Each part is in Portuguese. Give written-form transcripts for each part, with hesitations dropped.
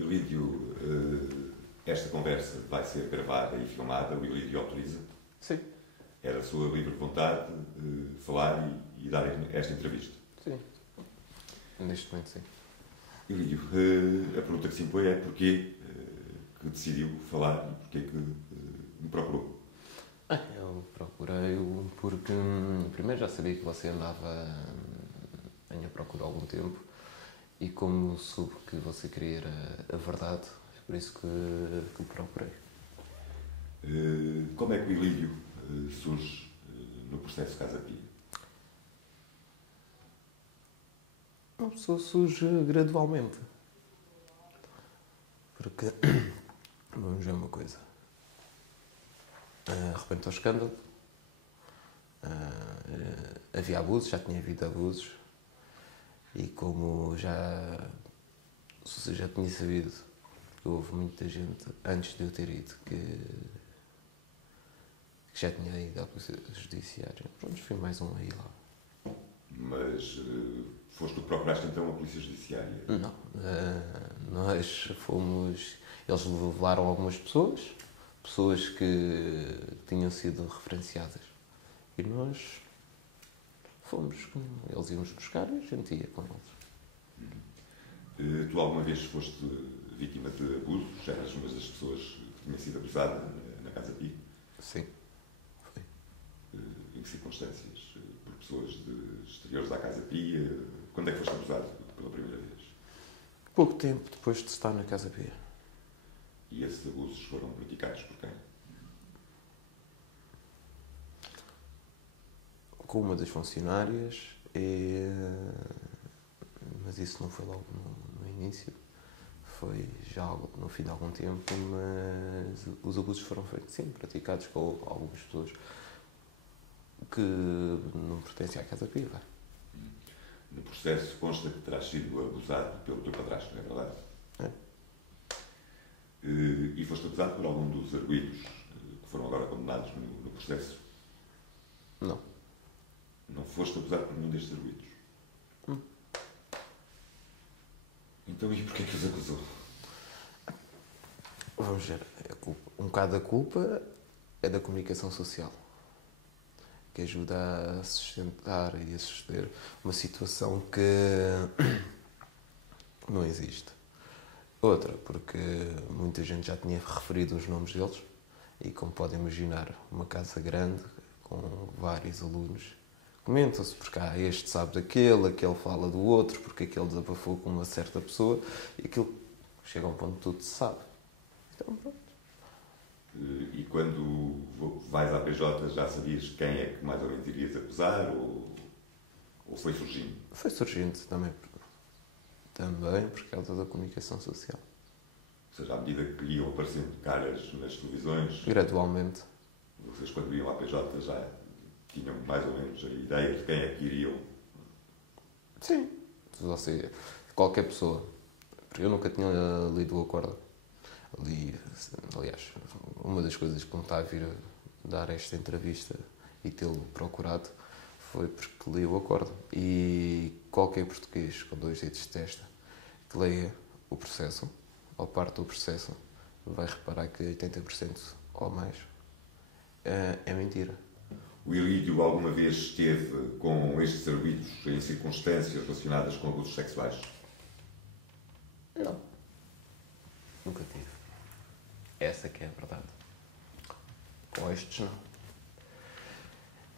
Ilídio, esta conversa vai ser gravada e filmada, o Ilídio autoriza? Sim. É da sua livre vontade falar e dar esta entrevista? Sim. Neste momento, sim. Ilídio, a pergunta que se impõe é porquê que decidiu falar e porquê que me procurou? Eu procurei-o porque, primeiro, já sabia que você andava em procura há algum tempo e como soube que você queria a verdade, é por isso que o procurei. Como é que o Ilídio surge no processo Casa Pia? Uma pessoa surge gradualmente. Porque, vamos ver uma coisa. Arrebenta o escândalo. Havia abusos, já tinha havido abusos. E como já tinha sabido que houve muita gente, antes de eu ter ido, que já tinha ido à Polícia Judiciária. Pronto, fui mais um aí lá. Mas foste tu que procuraste então a Polícia Judiciária? Não. Nós fomos... Eles levaram algumas pessoas que tinham sido referenciadas. E nós fomos. Eles iam-nos buscar e a gente ia com eles. Tu alguma vez foste vítima de abuso? Já eras uma das pessoas que tinha sido abusada na Casa Pia? Sim, foi. Em que circunstâncias? Por pessoas exteriores à Casa Pia? Quando é que foste abusado pela primeira vez? Pouco tempo depois de estar na Casa Pia. E esses abusos foram praticados por quem? Com uma das funcionárias, mas isso não foi logo no início, foi já no fim de algum tempo, mas os abusos foram feitos, sim, praticados com algumas pessoas que não pertencem à Casa Pia. No processo consta que terás sido abusado pelo teu padrasto, não é verdade? É. E foste abusado por algum dos arguidos que foram agora condenados no processo? Não. Não foste abusado por nenhum destes arguidos? Então, e porquê que os acusou? Vamos ver. Um bocado da culpa é da comunicação social, que ajuda a sustentar e a suster uma situação que não existe. Outra, porque muita gente já tinha referido os nomes deles e, como podem imaginar, uma casa grande com vários alunos, comentam-se porque este sabe daquele, aquele fala do outro, porque aquele desabafou com uma certa pessoa e aquilo chega a um ponto que tudo se sabe. Então, pronto. E quando vais à PJ já sabias quem é que mais ou menos irias acusar ou foi surgindo? Foi surgindo também por causa da comunicação social. Ou seja, à medida que iam aparecendo caras nas televisões, Gradualmente. vocês quando iam à PJ já tinham mais ou menos a ideia de quem é que iriam? Sim. Você, qualquer pessoa. Porque eu nunca tinha lido o acordo. Aliás, uma das coisas que me está a vir a dar esta entrevista e tê-lo procurado foi porque li o acordo. E qualquer português com 2 dedos de testa que leia o processo, ou parte do processo, vai reparar que 80% ou mais é mentira. O Ilídio alguma vez esteve com estes arguidos em circunstâncias relacionadas com abusos sexuais? Não. Nunca tive. Essa que é a verdade. Com estes, não.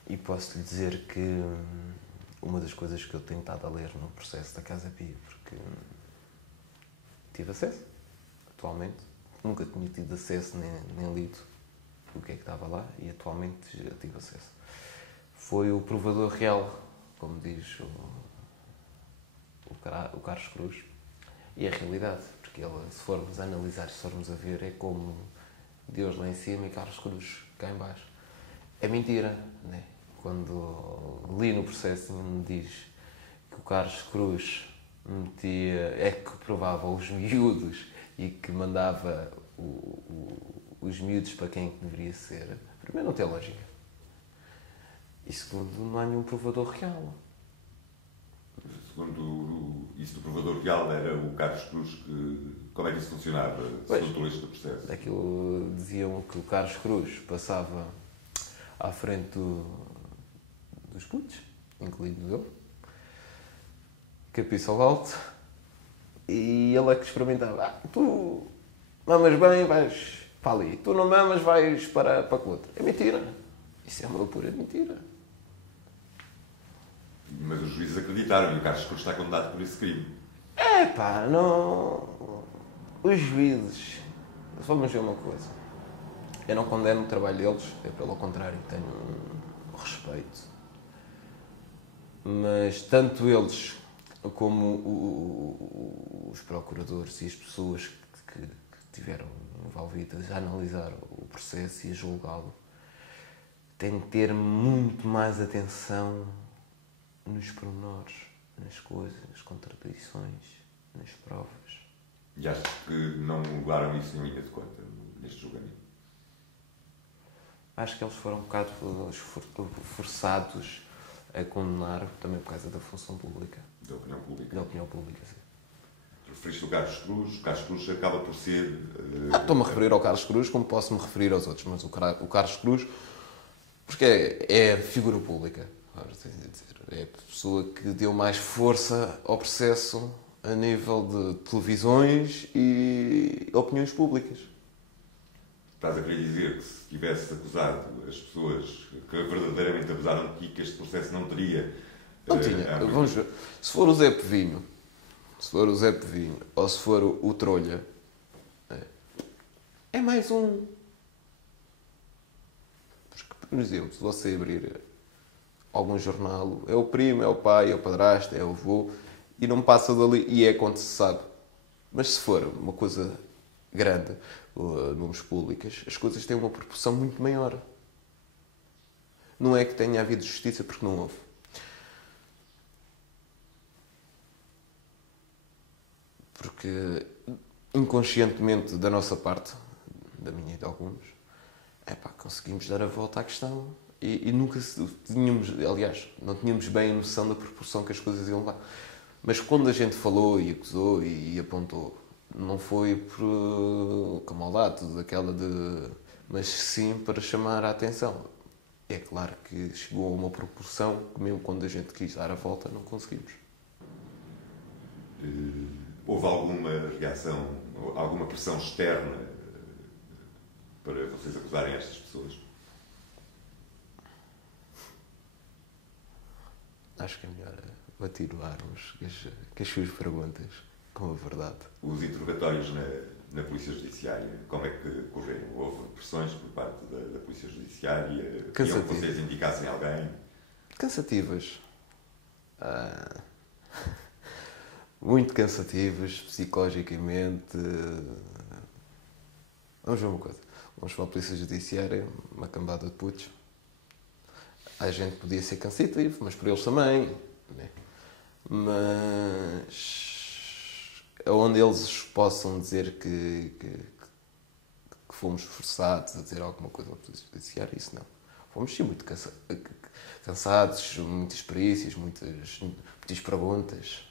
E posso-lhe dizer que uma das coisas que eu tenho estado a ler no processo da Casa Pia, porque tive acesso, atualmente, nunca tinha tido acesso nem lido o que é que estava lá e atualmente já tive acesso. Foi o provador real, como diz o Carlos Cruz, e a realidade, porque ele, se formos a analisar, se formos a ver, é como Deus lá em cima e Carlos Cruz cá em baixo. É mentira, né? Quando li no processo me diz que o Carlos Cruz que provava os miúdos e que mandava os miúdos para quem deveria ser. Primeiro, não tem lógica. E segundo, não há nenhum provador real. Segundo isso do provador real, era o Carlos Cruz que como é que isso funcionava, segundo o lixo do processo? Aquilo diziam que o Carlos Cruz passava à frente dos putos, incluindo eu, capiça ao alto, e ele é que experimentava. Tu mamas bem, vais para ali. Tu não mamas, vais para a outra. É mentira. Isso é uma pura mentira. Mas os juízes acreditaram e o Carlos Cruz está condenado por esse crime. Não... Os juízes... Vamos ver uma coisa. Eu não condeno o trabalho deles, eu pelo contrário tenho um respeito. Mas tanto eles como os procuradores e as pessoas que estiveram envolvidas a analisar o processo e a julgá-lo têm que ter muito mais atenção nos pormenores, nas coisas, nas contradições, nas provas. E acho que não levaram isso em linha de conta neste julgamento? Acho que eles foram um bocado forçados a condenar, também por causa da função pública. Da opinião pública? Da opinião pública, sim. Referiste o Carlos Cruz acaba por ser... Estou-me a referir ao Carlos Cruz como posso-me referir aos outros, mas o Carlos Cruz, porque é figura pública, é a pessoa que deu mais força ao processo a nível de televisões e opiniões públicas. Estás a querer dizer que se tivesse acusado as pessoas que verdadeiramente abusaram de ti, que este processo não teria... Não tinha. Vamos ver. Se for o Zé Povinho, ou se for o Trolha, é mais um. Porque, por exemplo, se você abrir algum jornal, é o primo, é o pai, é o padrasto, é o avô, e não passa dali, e é quando se sabe. Mas se for uma coisa grande, nomes públicas, as coisas têm uma proporção muito maior. Não é que tenha havido justiça porque não houve. Porque inconscientemente da nossa parte, da minha e de alguns, conseguimos dar a volta à questão e nunca tínhamos, aliás, não tínhamos bem a noção da proporção que as coisas iam levar. Mas quando a gente falou e acusou e apontou, não foi por com maldade, tudo aquela de... mas sim para chamar a atenção. É claro que chegou a uma proporção que mesmo quando a gente quis dar a volta não conseguimos. Houve alguma reação, alguma pressão externa para vocês acusarem estas pessoas? Acho que é melhor ativarmos que as suas perguntas com a verdade. Os interrogatórios na Polícia Judiciária, como é que correram? Houve pressões por parte da Polícia Judiciária? Queriam que vocês indicassem alguém? Cansativas. Muito cansativas, psicologicamente. Vamos ver uma coisa. Vamos para a Polícia Judiciária, uma cambada de putos. A gente podia ser cansativo, mas por eles também. Né? Mas onde eles possam dizer que fomos forçados a dizer alguma coisa na Polícia Judiciária, isso não. Fomos sim muito cansados, muitas experiências, muitas perguntas.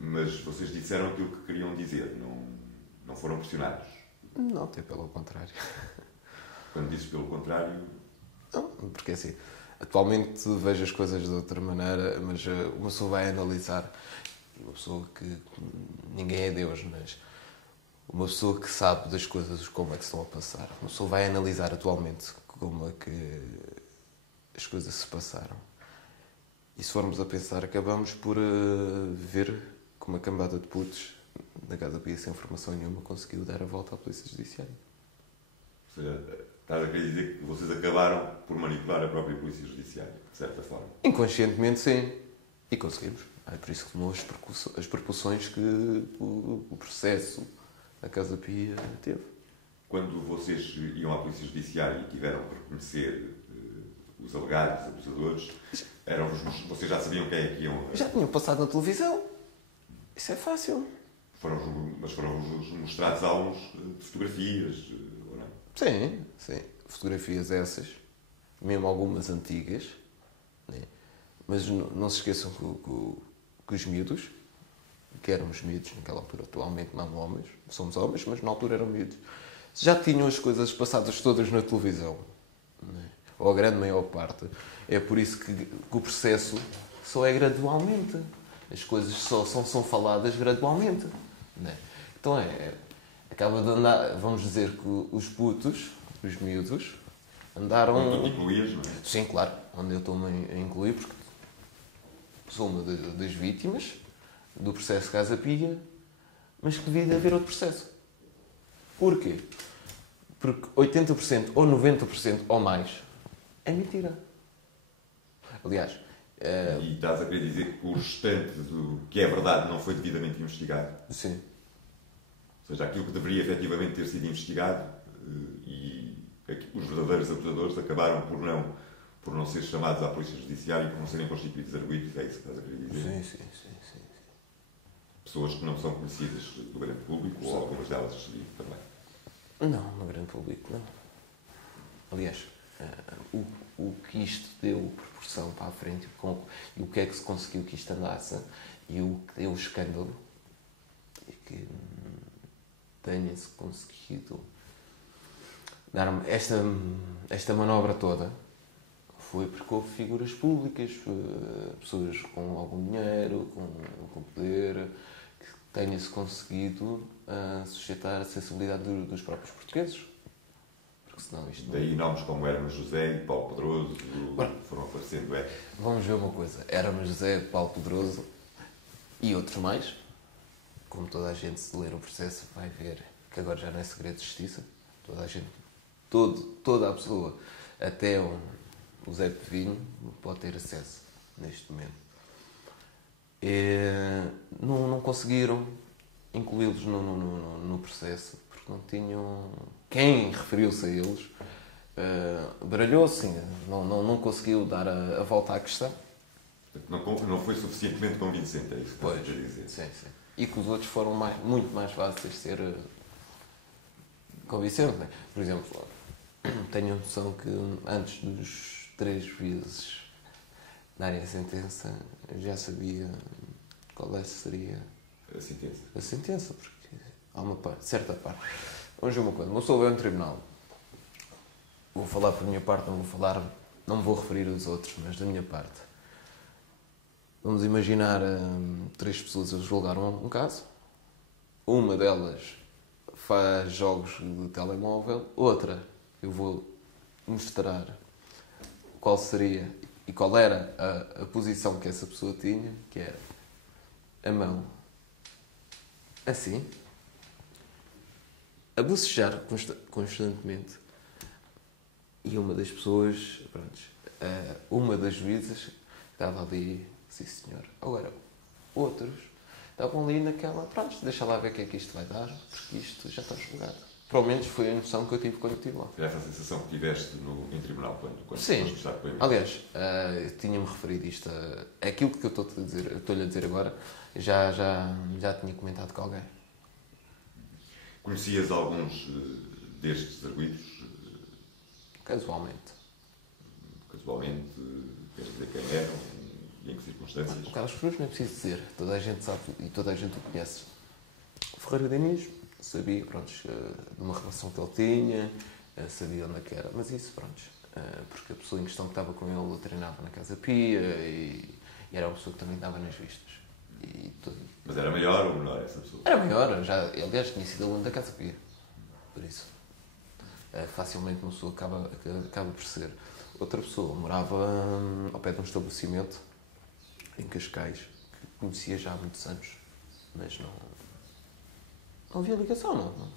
Mas vocês disseram aquilo que queriam dizer, não foram pressionados? Não, até pelo contrário. Quando dizes pelo contrário... Não, porque assim, atualmente vejo as coisas de outra maneira, mas uma pessoa vai analisar, uma pessoa que ninguém é Deus, mas uma pessoa que sabe das coisas como é que estão a passar, uma pessoa vai analisar atualmente como é que as coisas se passaram. E se formos a pensar, acabamos por ver como a cambada de putos da Casa Pia sem informação nenhuma conseguiu dar a volta à Polícia Judiciária. Ou seja, estás a querer dizer que vocês acabaram por manipular a própria Polícia Judiciária, de certa forma? Inconscientemente, sim. E conseguimos. É por isso que tomou as proporções que o processo da Casa Pia teve. Quando vocês iam à Polícia Judiciária e tiveram que reconhecer os alegados abusadores, vocês já sabiam quem é que iam... Já tinham passado na televisão. Isso é fácil. Mas foram-vos mostrados álbuns de fotografias, ou não? Sim, sim. Fotografias essas, mesmo algumas antigas, né? Mas não se esqueçam que os miúdos que éramos miúdos naquela altura, atualmente não homens, somos homens, mas na altura eram miúdos, já tinham as coisas passadas todas na televisão, não é? Ou a grande maior parte. É por isso que o processo só é gradualmente. As coisas só são faladas gradualmente. Não é? Então acaba de andar, vamos dizer que os putos, os miúdos, andaram... Onde tu te incluías, não é? Sim, claro, onde eu estou-me a incluir, porque sou uma das vítimas do processo Casa Pia, mas que devia haver outro processo. Porquê? Porque 80% ou 90% ou mais é mentira. Aliás... E estás a querer dizer que o restante do que é verdade não foi devidamente investigado? Sim. Ou seja, aquilo que deveria efetivamente ter sido investigado e os verdadeiros acusadores acabaram por não ser chamados à Polícia Judiciária e por não serem constituídos arguidos, é isso que estás a querer dizer? Sim. Pessoas que não são conhecidas do grande público ou algumas delas também? Não, no grande público não. Aliás, o que isto deu proporção para a frente e o que é que se conseguiu que isto andasse e o que deu o escândalo é que tenha-se conseguido dar esta manobra toda foi porque houve figuras públicas, pessoas com algum dinheiro, com poder, que tenha-se conseguido suscitar a sensibilidade dos próprios portugueses. Porque senão isto não... Daí nomes como Hermes José e Paulo Pedroso foram aparecendo. Vamos ver uma coisa. Hermes José, Paulo Pedroso e outros mais. Como toda a gente, se ler o processo, vai ver que agora já não é segredo de justiça. Toda a gente, toda a pessoa, até o Zé Povinho, pode ter acesso neste momento. Não conseguiram incluí-los no processo porque não tinham... Quem referiu-se a eles baralhou-se, não conseguiu dar a volta à questão. Não foi suficientemente convincente, é isso que estás a dizer. Sim. E que os outros foram muito mais fáceis de ser convincentes. Né? Por exemplo, tenho a noção que antes dos 3 vezes darem a sentença, já sabia qual seria a sentença, porque há uma certa parte. Vamos ver uma coisa, uma pessoa vai a um tribunal, vou falar por minha parte, não me vou referir aos outros, mas da minha parte. Vamos imaginar 3 pessoas a julgar um caso, uma delas faz jogos de telemóvel, outra eu vou mostrar qual seria e qual era a posição que essa pessoa tinha, que era a mão assim, a bocejar constantemente, e uma das pessoas, uma das juízas estava ali, sim senhor. Agora, outros estavam ali naquela, pronto, deixa lá ver o que é que isto vai dar, porque isto já está julgado. Pelo menos foi a noção que eu tive quando estive lá. Foi essa a sensação que tiveste em tribunal quando sim. foste prestar depoimento? Aliás, tinha-me referido isto aquilo que eu estou-lhe a dizer agora, já tinha comentado com alguém. Conhecias alguns destes arguidos? Casualmente. Casualmente, queres dizer quem eram e em que circunstâncias? O Carlos Cruz não é preciso dizer, toda a gente sabe e toda a gente o conhece. O Ferreira Diniz sabia, pronto, de uma relação que ele tinha, sabia onde é que era, mas isso, pronto, porque a pessoa em questão que estava com ele treinava na Casa Pia e era uma pessoa que também estava nas vistas. Mas era maior ou menor essa pessoa? Era maior, aliás tinha sido aluno da Casa Pia, por isso. Facilmente uma pessoa acaba por ser. Outra pessoa morava ao pé de um estabelecimento em Cascais, que conhecia já há muitos anos, mas não havia ligação, não.